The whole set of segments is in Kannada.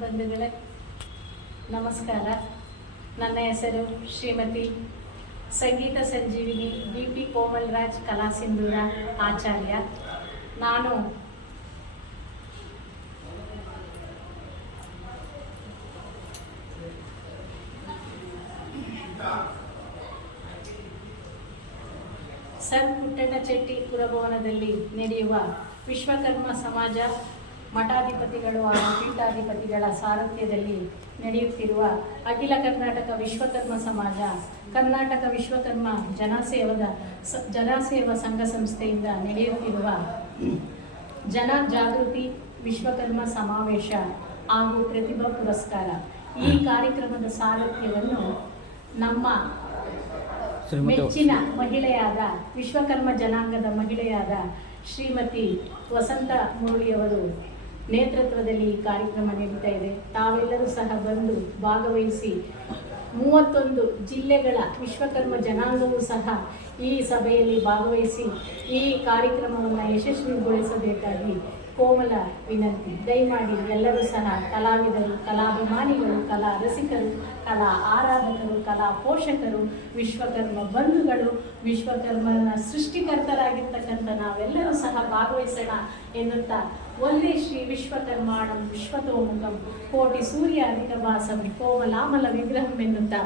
ಬಂಧುಗಳೇ ನಮಸ್ಕಾರ. ನನ್ನ ಹೆಸರು ಶ್ರೀಮತಿ ಸಂಗೀತ ಸಂಜೀವಿನಿ ಬಿ.ಪಿ. ಕೋಮಲ್ರಾಜ್ ಕಲಾ ಸಿಂಧೂರ ಆಚಾರ್ಯ. ನಾನು ಸರ್ ಪುಟ್ಟಣ್ಣ ಚೆಟ್ಟಿ ಪುರಭವನದಲ್ಲಿ ನಡೆಯುವ ವಿಶ್ವಕರ್ಮ ಸಮಾಜ ಮಠಾಧಿಪತಿಗಳು ಹಾಗೂ ಪೀಠಾಧಿಪತಿಗಳ ಸಾರಥ್ಯದಲ್ಲಿ ನಡೆಯುತ್ತಿರುವ ಅಖಿಲ ಕರ್ನಾಟಕ ವಿಶ್ವಕರ್ಮ ಸಮಾಜ ಕರ್ನಾಟಕ ವಿಶ್ವಕರ್ಮ ಜನಸೇವಾ ಸಂಘ ಸಂಸ್ಥೆಯಿಂದ ನಡೆಯುತ್ತಿರುವ ಜನ ಜಾಗೃತಿ ವಿಶ್ವಕರ್ಮ ಸಮಾವೇಶ ಹಾಗೂ ಪ್ರತಿಭಾ ಪುರಸ್ಕಾರ ಈ ಕಾರ್ಯಕ್ರಮದ ಸಾರಥ್ಯವನ್ನು ನಮ್ಮ ಮೆಚ್ಚಿನ ಮಹಿಳೆಯಾದ ವಿಶ್ವಕರ್ಮ ಜನಾಂಗದ ಮಹಿಳೆಯಾದ ಶ್ರೀಮತಿ ವಸಂತ ಮುರಳಿಯವರು ನೇತೃತ್ವದಲ್ಲಿ ಈ ಕಾರ್ಯಕ್ರಮ ನಡೀತಾ ಇದೆ. ತಾವೆಲ್ಲರೂ ಸಹ ಬಂದು ಭಾಗವಹಿಸಿ 31 ಜಿಲ್ಲೆಗಳ ವಿಶ್ವಕರ್ಮ ಜನಾಂಗವೂ ಸಹ ಈ ಸಭೆಯಲ್ಲಿ ಭಾಗವಹಿಸಿ ಈ ಕಾರ್ಯಕ್ರಮವನ್ನು ಯಶಸ್ವಿಗೊಳಿಸಬೇಕಾಗಿ ಕೋಮಲ ವಿನಂತಿ. ದಯಮಾಡಿ ಎಲ್ಲರೂ ಸಹ ಕಲಾವಿದರು, ಕಲಾಭಿಮಾನಿಗಳು, ಕಲಾ ರಸಿಕರು, ಕಲಾ ಆರಾಧಕರು, ಕಲಾ ಪೋಷಕರು, ವಿಶ್ವಕರ್ಮ ಬಂಧುಗಳು, ವಿಶ್ವಕರ್ಮನ ಸೃಷ್ಟಿಕರ್ತರಾಗಿರ್ತಕ್ಕಂಥ ನಾವೆಲ್ಲರೂ ಸಹ ಭಾಗವಹಿಸೋಣ ಎನ್ನುತ್ತಾ ಒಂದೇ ಶ್ರೀ ವಿಶ್ವಕರ್ಮಾಣಂ ವಿಶ್ವತೋಮುಖಂ ಕೋಟಿ ಸೂರ್ಯ ಅಧಿಕ ಭಾಸಂ ಕೋಮಲಾಮಲ ವಿಗ್ರಹಂ ಎನ್ನುತ್ತಾ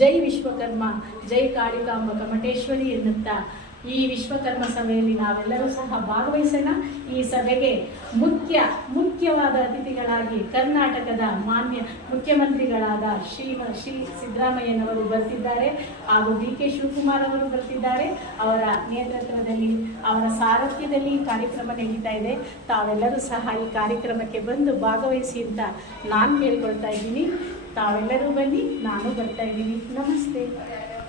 ಜೈ ವಿಶ್ವಕರ್ಮ ಜೈ ಕಾಳಿಕಾಂಬ ಕಮಟೇಶ್ವರಿ ಎನ್ನುತ್ತಾ ಈ ವಿಶ್ವಕರ್ಮ ಸಭೆಯಲ್ಲಿ ನಾವೆಲ್ಲರೂ ಸಹ ಭಾಗವಹಿಸೋಣ. ಈ ಸಭೆಗೆ ಮುಖ್ಯವಾದ ಅತಿಥಿಗಳಾಗಿ ಕರ್ನಾಟಕದ ಮಾನ್ಯ ಮುಖ್ಯಮಂತ್ರಿಗಳಾದ ಶ್ರೀ ಸಿದ್ದರಾಮಯ್ಯನವರು ಬರ್ತಿದ್ದಾರೆ ಹಾಗೂ ಡಿ.ಕೆ. ಶಿವಕುಮಾರ್ ಅವರು ಬರ್ತಿದ್ದಾರೆ. ಅವರ ನೇತೃತ್ವದಲ್ಲಿ ಅವರ ಸಾರಥ್ಯದಲ್ಲಿ ಈ ಕಾರ್ಯಕ್ರಮ ನಡೀತಾ ಇದೆ. ತಾವೆಲ್ಲರೂ ಸಹ ಈ ಕಾರ್ಯಕ್ರಮಕ್ಕೆ ಬಂದು ಭಾಗವಹಿಸಿ ಅಂತ ನಾನು ಕೇಳ್ಕೊಳ್ತಾ ಇದ್ದೀನಿ. ತಾವೆಲ್ಲರೂ ಬನ್ನಿ, ನಾನು ಬರ್ತಾ ಇದ್ದೀನಿ. ನಮಸ್ತೆ.